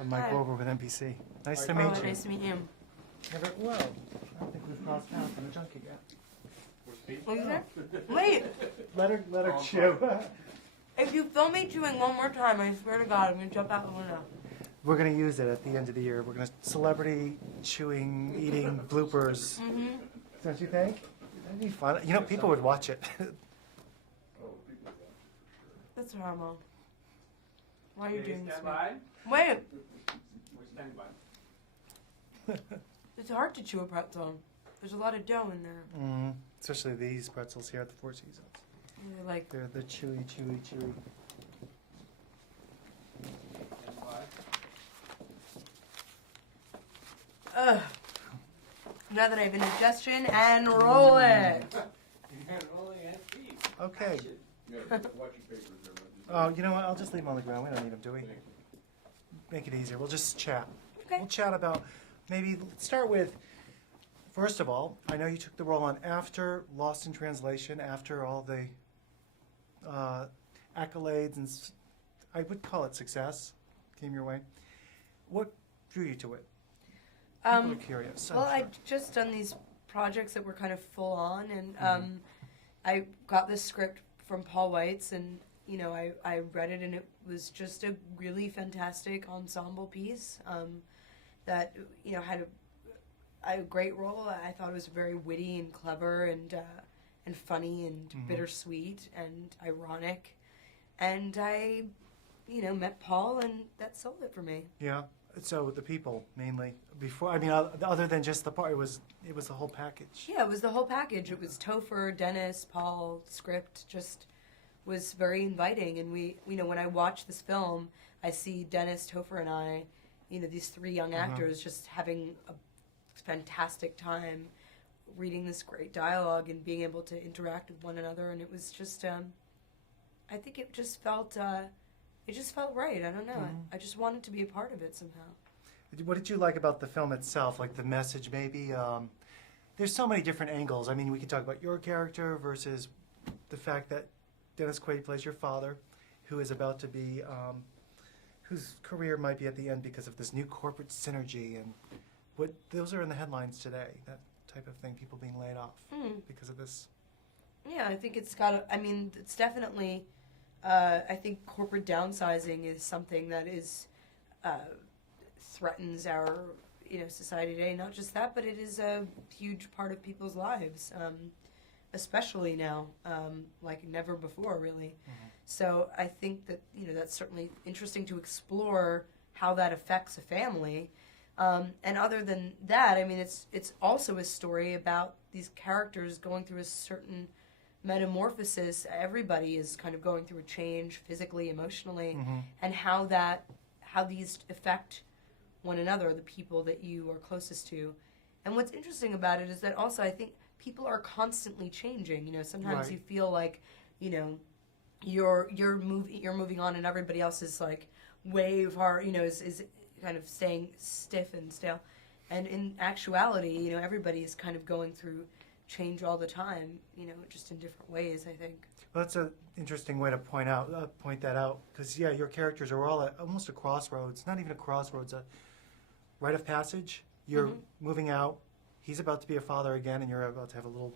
I'm Mike Hi. Wilbur with NBC. Nice to Oh, meet you. nice to meet you. Well, I don't think we've crossed paths on a junket yet. What you say? Wait, Let her chew. if you film me chewing one more time, I swear to God, I'm gonna jump out the window. We're going to use it at the end of the year. We're going to celebrity chewing, eating bloopers. Mm-hmm. Don't you think? That'd be fun. You know, people would watch it. That's normal. Why are you doing this? Stand by. Wait, We're standing by. it's hard to chew a pretzel. There's a lot of dough in there. Especially these pretzels here at the Four Seasons. And they're like, They're the chewy. Stand by. ugh. Now that I have indigestion, and roll it. And rolling and feet. Okay. Action. Watch your papers there. Oh, you know what? I'll just leave them on the ground. We don't need them, do we? Make it easier. We'll just chat. Okay. We'll chat about, maybe, let's start with, first of all, I know you took the role on after Lost in Translation, after all the accolades and I would call it success came your way. What drew you to it? People are curious. I'm Well, sure. I'd just done these projects that were kind of full on, and I got this script from Paul Weitz, and you know, I read it, and it was just a really fantastic ensemble piece that you know had a great role. I thought it was very witty and clever and funny and bittersweet and ironic, and I, you know, met Paul, and that sold it for me. Yeah. So the people mainly before. I mean, other than just the part, it was the whole package. Yeah, it was the whole package. It was Topher, Dennis, Paul, script, just was very inviting. And we, you know, when I watch this film, I see Dennis, Topher, and I, you know, these three young actors just having a fantastic time reading this great dialogue and being able to interact with one another. And it was just, I think it just felt right. I don't know. I just wanted to be a part of it somehow. What did you like about the film itself? Like the message, maybe? There's so many different angles. I mean, we could talk about your character versus the fact that Dennis Quaid plays your father, who is about to be, whose career might be at the end because of this new corporate synergy, and what those are in the headlines today. That type of thing, people being laid off because of this. Yeah, I think it's got. I mean, it's definitely. I think corporate downsizing is something that is threatens our society today. Not just that, but it is a huge part of people's lives, especially now, like never before, really. So I think that that's certainly interesting to explore how that affects a family. And other than that, I mean, it's also a story about these characters going through a certain metamorphosis. Everybody is kind of going through a change physically, emotionally, and how these affect one another, the people that you are closest to. And what's interesting about it is that also I think people are constantly changing. Sometimes Right. you feel like, you're moving on, and everybody else is like wave hard, is kind of staying stiff and stale. And in actuality, everybody is kind of going through change all the time, just in different ways, I think. Well, that's an interesting way to point that out, because your characters are all at almost a crossroads. Not even a crossroads, a rite of passage. You're moving out. He's about to be a father again, and you're about to have a little.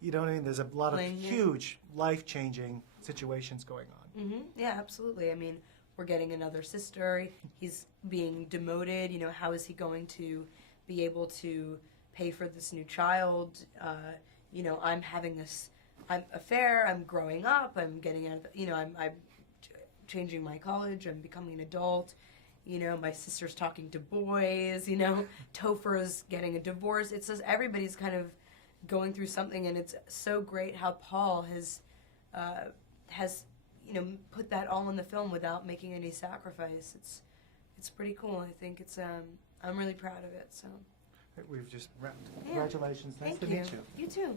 You know what I mean? There's a lot of huge, life-changing situations going on. Yeah, absolutely. I mean, we're getting another sister. He's being demoted. How is he going to be able to pay for this new child? I'm having this affair. I'm growing up. I'm getting out of, I'm changing my college. I'm becoming an adult. My sister's talking to boys. Topher's getting a divorce. It's just everybody's kind of going through something, and it's so great how Paul has put that all in the film without making any sacrifice. It's pretty cool. I think it's I'm really proud of it. So We've just wrapped. Congratulations. Nice thank to you. meet you. You too.